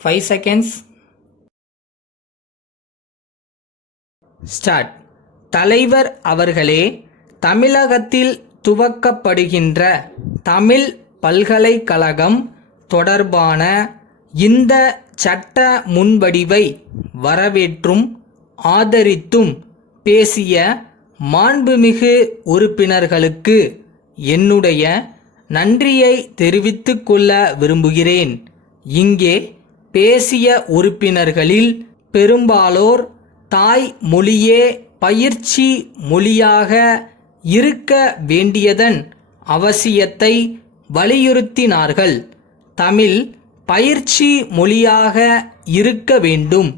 5 seconds. Start. தலைவர் அவர்களே, தமிழகத்தில் துவக்கப்படுகின்ற தமிழ் பல்கலைக்கழகம் தொடர்பான இந்த சட்ட முன்வடிவை வரவேற்றும் ஆதரித்தும் பேசிய மாண்புமிகு உறுப்பினர்களுக்கு என்னுடைய நன்றியை தெரிவித்துக் கொள்ள விரும்புகிறேன். இங்கே பேசிய உறுப்பினர்களில் பெரும்பாலோர் தாய் மொழியே பயிற்சி மொழியாக இருக்க வேண்டியதன் அவசியத்தை வலியுறுத்தினார்கள். தமிழ் பயிற்சி மொழியாக இருக்க வேண்டும்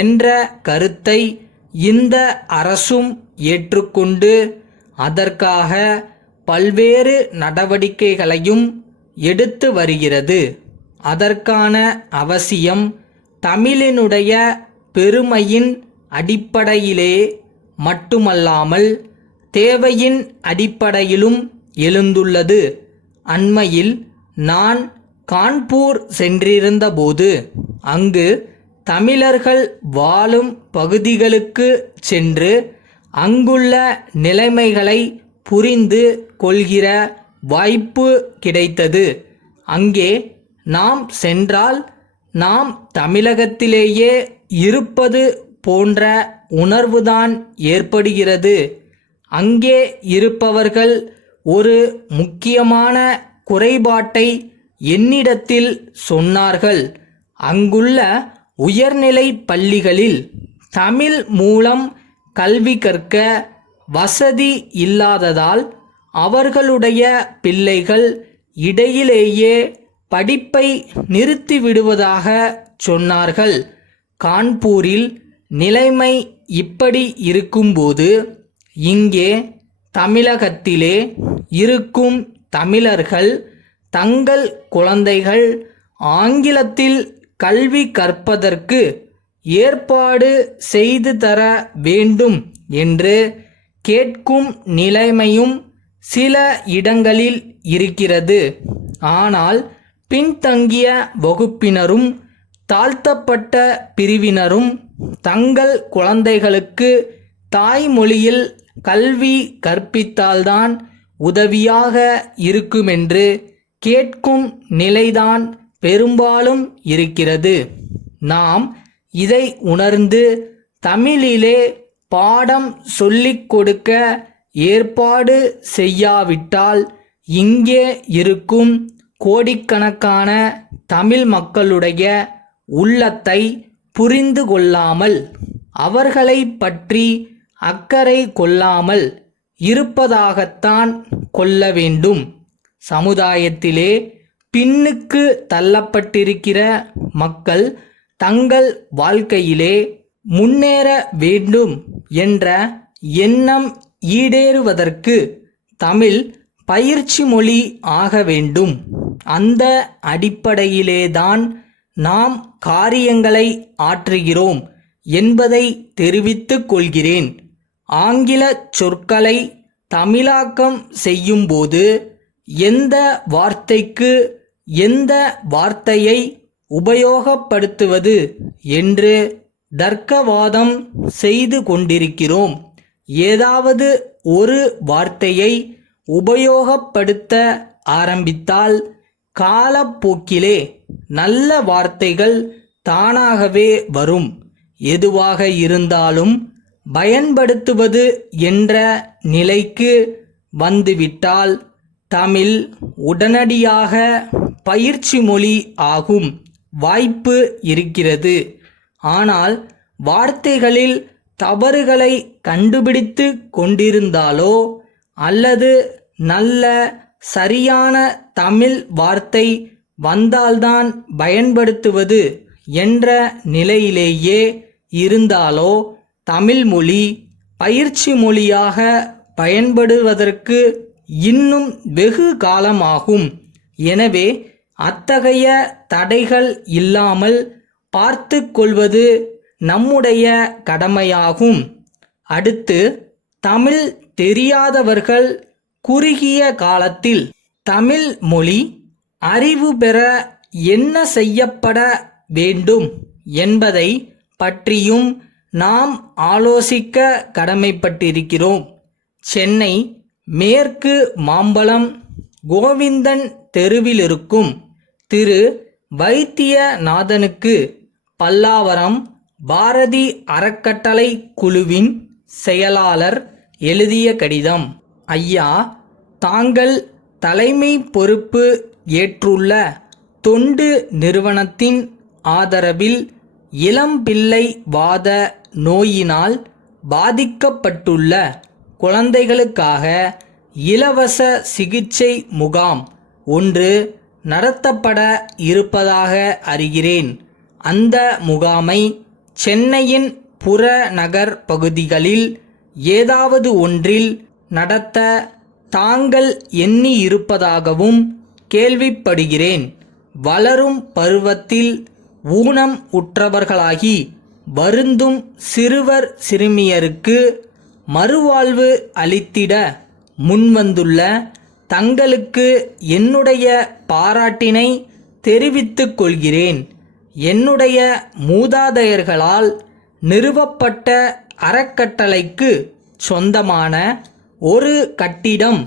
என்ற கருத்தை இந்த அரசும் ஏற்றுக்கொண்டு அதற்காக பல்வேறு நடவடிக்கைகளையும் எடுத்து வருகிறது. அதற்கான அவசியம் தமிழினுடைய பெருமையின் அடிப்படையிலே மட்டுமல்லாமல் தேவையின் அடிப்படையிலும் எழுந்துள்ளது. அண்மையில் நான் கான்பூர் சென்றிருந்தபோது அங்கு தமிழர்கள் வாழும் பகுதிகளுக்கு சென்று அங்குள்ள நிலைமைகளை புரிந்து கொள்கிற வாய்ப்பு கிடைத்தது. அங்கே நாம் சென்றால் நாம் தமிழகத்திலேயே இருப்பது போன்ற உணர்வுதான் ஏற்படுகிறது. அங்கே இருப்பவர்கள் ஒரு முக்கியமான குறைபாட்டை என்னிடத்தில் சொன்னார்கள். அங்குள்ள உயர்நிலை பள்ளிகளில் தமிழ் மூலம் கல்வி கற்க வசதி இல்லாததால் அவர்களுடைய பிள்ளைகள் இடையிலேயே படிப்பை நிறுத்திவிடுவதாக சொன்னார்கள். கான்பூரில் நிலைமை இப்படி இருக்கும்போது இங்கே தமிழகத்திலே இருக்கும் தமிழர்கள் தங்கள் குழந்தைகள் ஆங்கிலத்தில் கல்வி கற்பதற்கு ஏற்பாடு செய்து தர வேண்டும் என்று கேட்கும் நிலைமையும் சில இடங்களில் இருக்கிறது. ஆனால் பின்தங்கிய வகுப்பினரும் தாழ்த்தப்பட்ட பிரிவினரும் தங்கள் குழந்தைகளுக்கு தாய்மொழியில் கல்வி கற்பித்தால்தான் உதவியாக இருக்குமென்று கேட்கும் நிலைதான் பெரும்பாலும் இருக்கிறது. நாம் இதை உணர்ந்து தமிழிலே பாடம் சொல்லிக் கொடுக்க ஏற்பாடு செய்யாவிட்டால் இங்கே இருக்கும் கோடிக்கணக்கான தமிழ் மக்களுடைய உள்ளத்தை புரிந்து கொள்ளாமல் அவர்களை பற்றி அக்கறை கொள்ளாமல் இருப்பதாகத்தான் கொள்ள வேண்டும். சமுதாயத்திலே பின்னுக்கு தள்ளப்பட்டிருக்கிற மக்கள் தங்கள் வாழ்க்கையிலே முன்னேற வேண்டும் என்ற எண்ணம் ஈடேறுவதற்கு தமிழ் பயிற்சி மொழி ஆக வேண்டும். அந்த அடிப்படையிலேதான் நாம் காரியங்களை ஆற்றுகிறோம் என்பதை தெரிவித்துக் கொள்கிறேன். ஆங்கில சொற்களை தமிழாக்கம் செய்யும்போது எந்த வார்த்தைக்கு எந்த வார்த்தையை உபயோகப்படுத்துவது என்று தர்க்கவாதம் செய்து கொண்டிருக்கிறோம். ஏதாவது ஒரு வார்த்தையை உபயோகப்படுத்த ஆரம்பித்தால் காலப்போக்கிலே நல்ல வார்த்தைகள் தானாகவே வரும். எதுவாக இருந்தாலும் பயன்படுத்துவது என்ற நிலைக்கு வந்துவிட்டால் தமிழ் உடனடியாக பயிற்சி மொழி ஆகும் வாய்ப்பு இருக்கிறது. ஆனால் வார்த்தைகளில் தவறுகளை கண்டுபிடித்து கொண்டிருந்தாலோ அல்லது நல்ல சரியான தமிழ் வார்த்தை வந்தால்தான் பயன்படுத்துவது என்ற நிலையிலேயே இருந்தாலோ தமிழ் மொழி பயிற்சி மொழியாக பயன்படுவதற்கு இன்னும் வெகு காலமாகும். எனவே அத்தகைய தடைகள் இல்லாமல் பார்த்து கொள்வது நம்முடைய கடமையாகும். அடுத்து, தமிழ் தெரியாதவர்கள் குறுகிய காலத்தில் தமிழ் மொழி அறிவு பெற என்ன செய்யப்பட வேண்டும் என்பதை பற்றியும் நாம் ஆலோசிக்க கடமைப்பட்டிருக்கிறோம். சென்னை மேற்கு மாம்பலம் கோவிந்தன் தெருவிலிருக்கும் திரு வைத்தியநாதனுக்கு பல்லாவரம் பாரதி அறக்கட்டளை குழுவின் செயலாளர் எழுதிய கடிதம். ஐயா, தாங்கள் தலைமை பொறுப்பு ஏற்றுள்ள தொண்டு நிறுவனத்தின் ஆதரவில் இளம்பிள்ளை வாத நோயினால் பாதிக்கப்பட்டுள்ள குழந்தைகளுக்காக இலவச சிகிச்சை முகாம் ஒன்று நடத்தப்பட இருப்பதாக அறிகிறேன். அந்த முகாமை சென்னையின் புறநகர் பகுதிகளில் ஏதாவது ஒன்றில் நடத்த தாங்கள் எண்ணியிருப்பதாகவும் கேள்விப்படுகிறேன். வளரும் பருவத்தில் ஊனம் உற்றவர்களாகி வருந்தும் சிறுவர் சிறுமியருக்கு மறுவாழ்வு அளித்திட முன்வந்துள்ள தங்களுக்கு என்னுடைய பாராட்டினை தெரிவித்துக் கொள்கிறேன். என்னுடைய மூதாதையர்களால் நிறுவப்பட்ட அறக்கட்டளைக்கு சொந்தமான ஒரு கட்டிடம்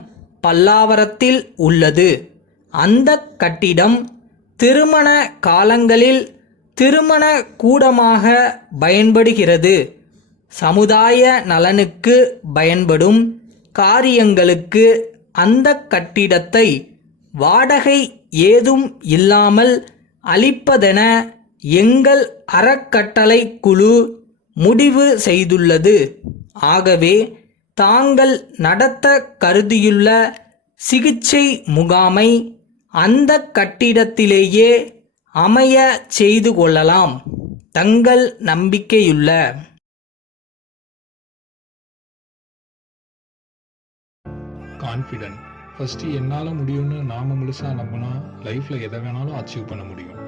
பல்லாவரத்தில் உள்ளது. அந்த கட்டிடம் திருமண காலங்களில் திருமண கூடமாக பயன்படுகிறது. சமுதாய நலனுக்கு பயன்படும் காரியங்களுக்கு அந்த கட்டிடத்தை வாடகை ஏதும் இல்லாமல் அளிப்பதென எங்கள் அறக்கட்டளை குழு முடிவு செய்துள்ளது. ஆகவே தாங்கள் நடத்த கருதியுள்ள சிகிச்சை முகாமை அந்த கட்டிடத்திலேயே அமைய செய்து கொள்ளலாம். தங்கள் நம்பிக்கையுள்ள கான்ஃபிடென்ட். ஃபர்ஸ்ட் என்னால் முடியும்னு நாம முழுசாக நம்பினா லைஃப்பில் எதை வேணாலும் அச்சீவ் பண்ண முடியும்.